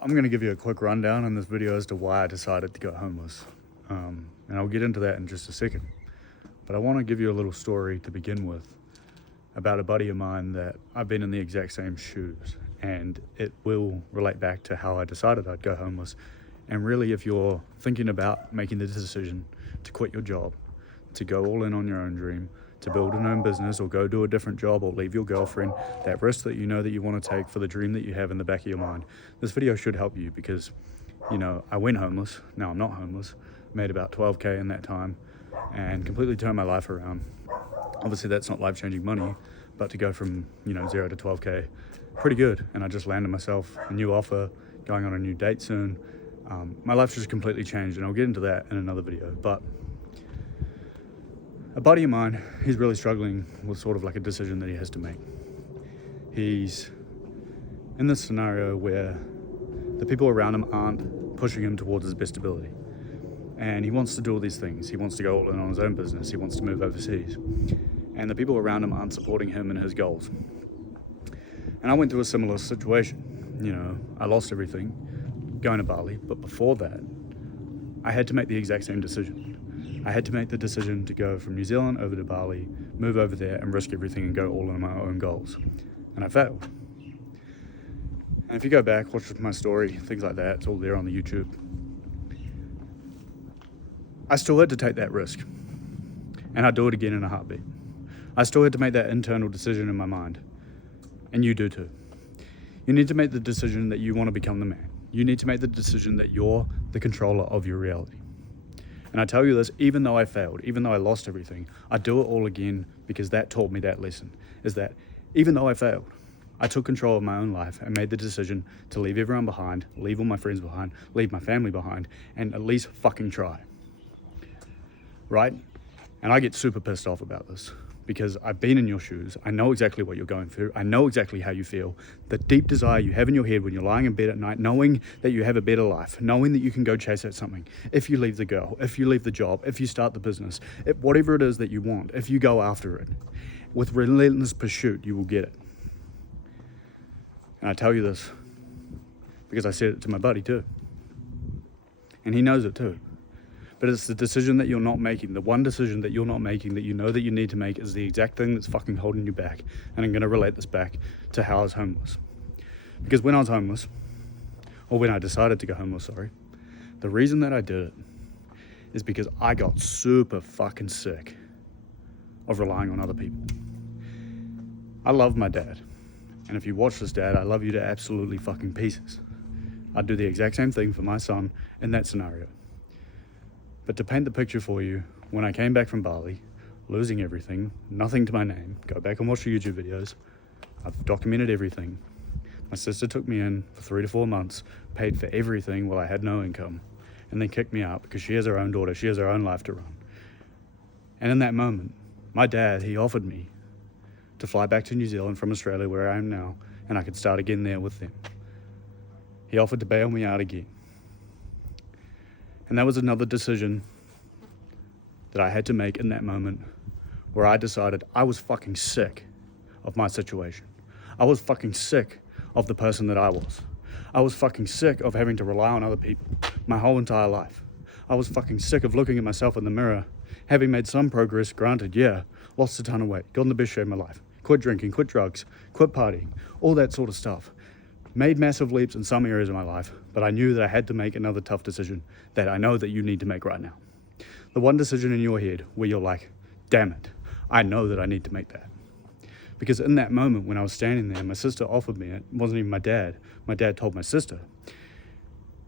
I'm going to give you a quick rundown in this video as to why I decided to go homeless. And I'll get into that in just a second. But I want to give you a little story to begin with about a buddy of mine that I've been in the exact same shoes. And it will relate back to how I decided I'd go homeless. And really, if you're thinking about making the decision to quit your job, to go all in on your own dream, to build an own business or go do a different job or leave your girlfriend, that risk that you know that you want to take for the dream that you have in the back of your mind, this video should help you because, I went homeless. Now I'm not homeless. Made about 12K in that time and completely turned my life around. Obviously that's not life-changing money, but to go from, 0 to 12K, pretty good. And I just landed myself a new offer, going on a new date soon. My life just completely changed, and I'll get into that in another video. But a buddy of mine, he's really struggling with sort of like a decision that he has to make. He's in this scenario where the people around him aren't pushing him towards his best ability. And he wants to do all these things. He wants to go all in on his own business. He wants to move overseas. And the people around him aren't supporting him in his goals. And I went through a similar situation. I lost everything going to Bali, but before that, I had to make the exact same decision. I had to make the decision to go from New Zealand over to Bali, move over there and risk everything and go all in on my own goals. And I failed. And if you go back, watch my story, things like that, it's all there on the YouTube. I still had to take that risk. And I'd do it again in a heartbeat. I still had to make that internal decision in my mind. And you do too. You need to make the decision that you want to become the man. You need to make the decision that you're the controller of your reality. And I tell you this, even though I failed, even though I lost everything, I do it all again because that taught me that lesson, is that even though I failed, I took control of my own life and made the decision to leave everyone behind, leave all my friends behind, leave my family behind, and at least fucking try. Right? And I get super pissed off about this because I've been in your shoes. I know exactly what you're going through. I know exactly how you feel. The deep desire you have in your head when you're lying in bed at night, knowing that you have a better life, knowing that you can go chase at something. If you leave the girl, if you leave the job, if you start the business, whatever it is that you want, if you go after it, with relentless pursuit, you will get it. And I tell you this because I said it to my buddy too. And he knows it too. But it's the decision that you're not making, the one decision that you're not making that you know that you need to make is the exact thing that's fucking holding you back. And I'm going to relate this back to how I was homeless. Because when I was homeless, or when I decided to go homeless, the reason that I did it is because I got super fucking sick of relying on other people. I love my dad. And if you watch this, Dad, I love you to absolutely fucking pieces. I'd do the exact same thing for my son in that scenario. But to paint the picture for you, when I came back from Bali, losing everything, nothing to my name, go back and watch the YouTube videos, I've documented everything. My sister took me in for 3 to 4 months, paid for everything while I had no income, and then kicked me out because she has her own daughter, she has her own life to run. And in that moment, my dad, he offered me to fly back to New Zealand from Australia, where I am now, and I could start again there with them. He offered to bail me out again. And that was another decision that I had to make in that moment where I decided I was fucking sick of my situation. I was fucking sick of the person that I was. I was fucking sick of having to rely on other people my whole entire life. I was fucking sick of looking at myself in the mirror, having made some progress, granted, yeah, lost a ton of weight, got in the best shape of my life, quit drinking, quit drugs, quit partying, all that sort of stuff. Made massive leaps in some areas of my life, but I knew that I had to make another tough decision that I know that you need to make right now. The one decision in your head where you're like, damn it, I know that I need to make that. Because in that moment when I was standing there, my sister offered me, it wasn't even my dad told my sister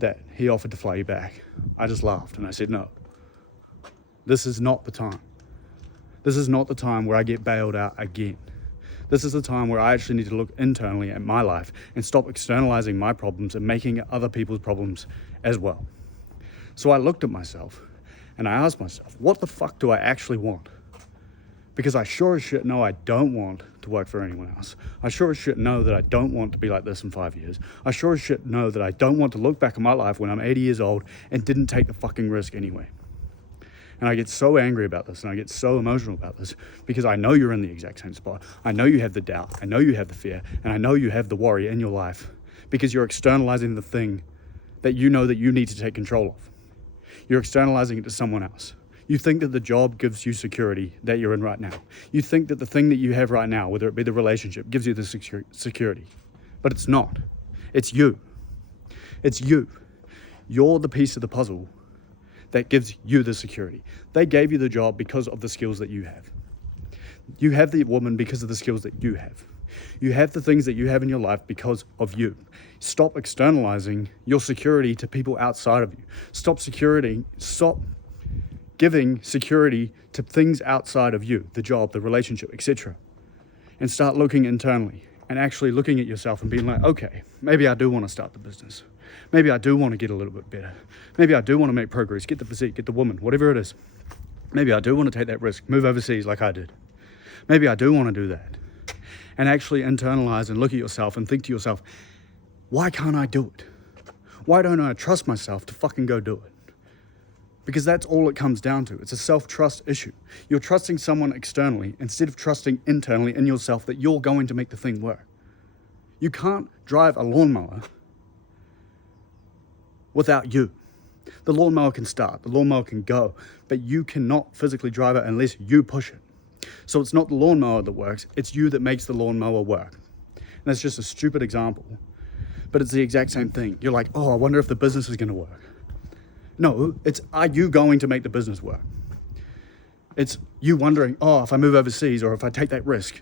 that he offered to fly you back. I just laughed and I said, no, this is not the time. This is not the time where I get bailed out again. This is the time where I actually need to look internally at my life and stop externalizing my problems and making other people's problems as well. So I looked at myself and I asked myself, what the fuck do I actually want? Because I sure as shit know I don't want to work for anyone else. I sure as shit know that I don't want to be like this in 5 years. I sure as shit know that I don't want to look back at my life when I'm 80 years old and didn't take the fucking risk anyway. And I get so angry about this and I get so emotional about this because I know you're in the exact same spot. I know you have the doubt. I know you have the fear. And I know you have the worry in your life because you're externalizing the thing that you know that you need to take control of. You're externalizing it to someone else. You think that the job gives you security that you're in right now. You think that the thing that you have right now, whether it be the relationship, gives you the security. But it's not. It's you. It's you. You're the piece of the puzzle that gives you the security. They gave you the job because of the skills that you have. You have the woman because of the skills that you have. You have the things that you have in your life because of you. Stop externalizing your security to people outside of you. Stop giving security to things outside of you, the job, the relationship, etc. And start looking internally and actually looking at yourself and being like, okay, maybe I do want to start the business. Maybe I do want to get a little bit better. Maybe I do want to make progress, get the physique, get the woman, whatever it is. Maybe I do want to take that risk, move overseas like I did. Maybe I do want to do that. And actually internalize and look at yourself and think to yourself, why can't I do it? Why don't I trust myself to fucking go do it? Because that's all it comes down to. It's a self-trust issue. You're trusting someone externally instead of trusting internally in yourself that you're going to make the thing work. You can't drive a lawnmower without you. The lawnmower can start, the lawnmower can go, but you cannot physically drive it unless you push it. So it's not the lawnmower that works, it's you that makes the lawnmower work. And that's just a stupid example, but it's the exact same thing. You're like, oh, I wonder if the business is going to work. No, it's, are you going to make the business work? It's you wondering, oh, if I move overseas or if I take that risk,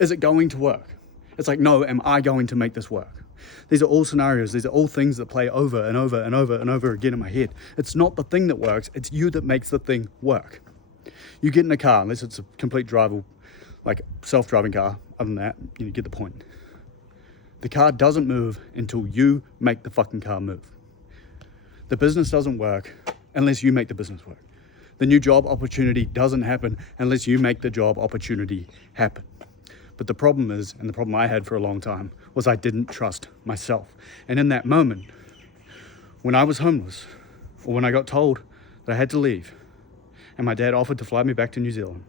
is it going to work? It's like, no, am I going to make this work? These are all scenarios. These are all things that play over and over and over and over again in my head. It's not the thing that works. It's you that makes the thing work. You get in a car, unless it's a complete like self-driving car. Other than that, you get the point. The car doesn't move until you make the fucking car move. The business doesn't work unless you make the business work. The new job opportunity doesn't happen unless you make the job opportunity happen. But the problem is, and the problem I had for a long time, was I didn't trust myself. And in that moment, when I was homeless, or when I got told that I had to leave, and my dad offered to fly me back to New Zealand,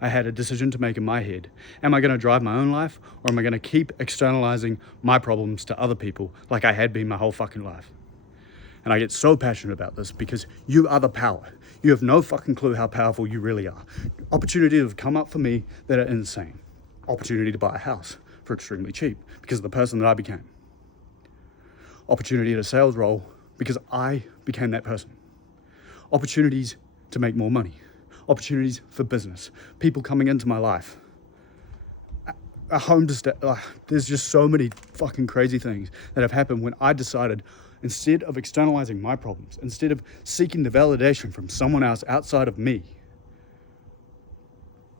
I had a decision to make in my head. Am I going to drive my own life, or am I going to keep externalizing my problems to other people like I had been my whole fucking life? And I get so passionate about this because you are the power. You have no fucking clue how powerful you really are. Opportunities have come up for me that are insane. Opportunity to buy a house for extremely cheap because of the person that I became. Opportunity at a sales role because I became that person. Opportunities to make more money. Opportunities for business. People coming into my life. A home to stay. There's just so many fucking crazy things that have happened when I decided, instead of externalizing my problems, instead of seeking the validation from someone else outside of me,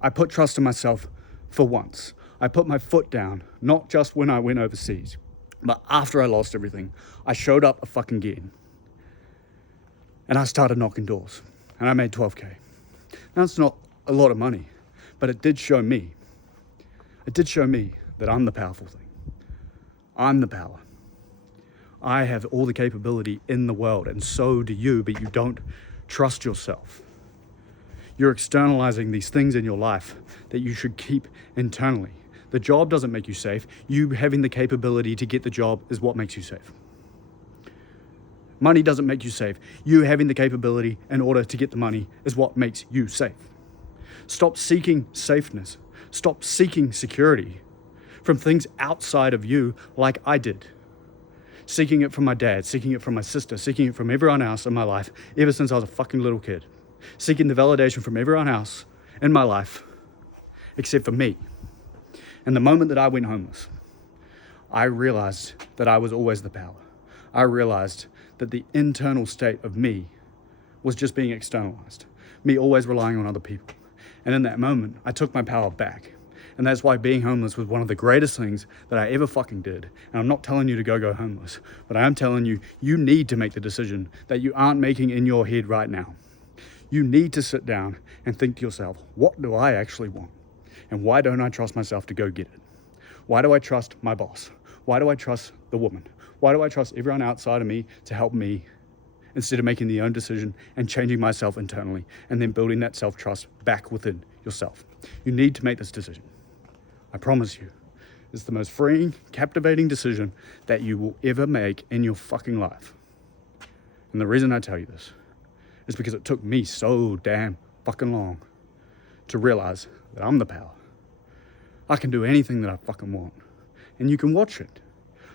I put trust in myself for once. I put my foot down, not just when I went overseas, but after I lost everything. I showed up again. And I started knocking doors. And I made 12K. Now, it's not a lot of money, but it did show me. It did show me that I'm the powerful thing. I'm the power. I have all the capability in the world, and so do you, but you don't trust yourself. You're externalizing these things in your life that you should keep internally. The job doesn't make you safe. You having the capability to get the job is what makes you safe. Money doesn't make you safe. You having the capability in order to get the money is what makes you safe. Stop seeking safeness. Stop seeking security from things outside of you like I did. Seeking it from my dad, seeking it from my sister, seeking it from everyone else in my life ever since I was a fucking little kid. Seeking the validation from everyone else in my life except for me. And the moment that I went homeless, I realized that I was always the power. I realized that the internal state of me was just being externalized. Me always relying on other people. And in that moment, I took my power back. And that's why being homeless was one of the greatest things that I ever fucking did. And I'm not telling you to go homeless, but I am telling you, you need to make the decision that you aren't making in your head right now. You need to sit down and think to yourself, what do I actually want? And why don't I trust myself to go get it? Why do I trust my boss? Why do I trust the woman? Why do I trust everyone outside of me to help me instead of making the own decision and changing myself internally and then building that self-trust back within yourself? You need to make this decision. I promise you, is the most freeing, captivating decision that you will ever make in your fucking life. And the reason I tell you this is because it took me so damn fucking long to realize that I'm the power. I can do anything that I fucking want. And you can watch it.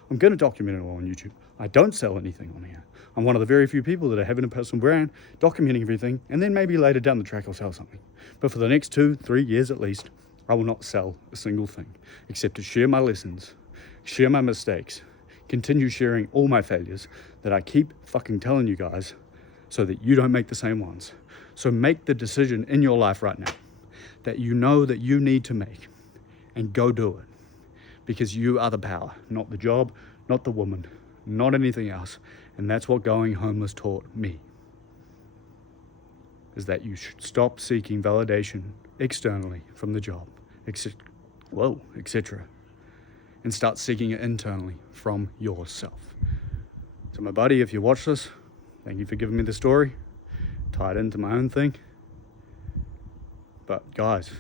I'm going to document it all on YouTube. I don't sell anything on here. I'm one of the very few people that are having a personal brand, documenting everything, and then maybe later down the track I'll sell something. But for the next 2-3 years at least, I will not sell a single thing, except to share my lessons, share my mistakes, continue sharing all my failures that I keep fucking telling you guys so that you don't make the same ones. So make the decision in your life right now that you know that you need to make, and go do it. Because you are the power, not the job, not the woman, not anything else. And that's what going homeless taught me, is that you should stop seeking validation externally from the job, etc. And start seeking it internally from yourself. So my buddy, if you watch this, thank you for giving me the story. Tie it into my own thing. But guys,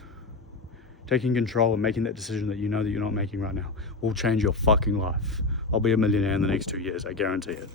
taking control and making that decision that you know that you're not making right now will change your fucking life. I'll be a millionaire in the next 2 years, I guarantee it.